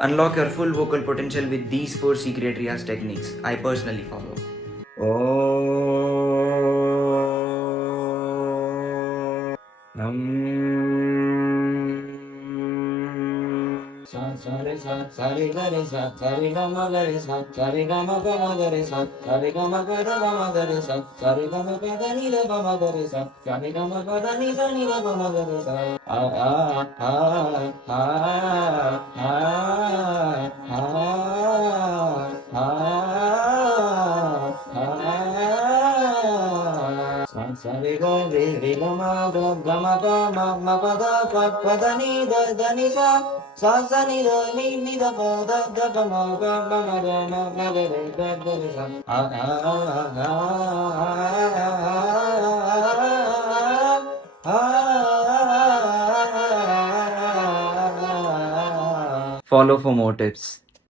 Unlock your full vocal potential with these 4 secret Riyaz techniques I personally follow. Sa re sa re ga re ga ma ga re sa re ga ma ga re sa re ga ma ga ga re sa re ga ma ga da ni da ba ma ga re sa re ga ma ga da ni da ba ma ga re sa a a a a a a sa re ga re ga ma pa da ni da ni sa ni da ni da pa da ma ga ma ga re sa a Follow for more tips.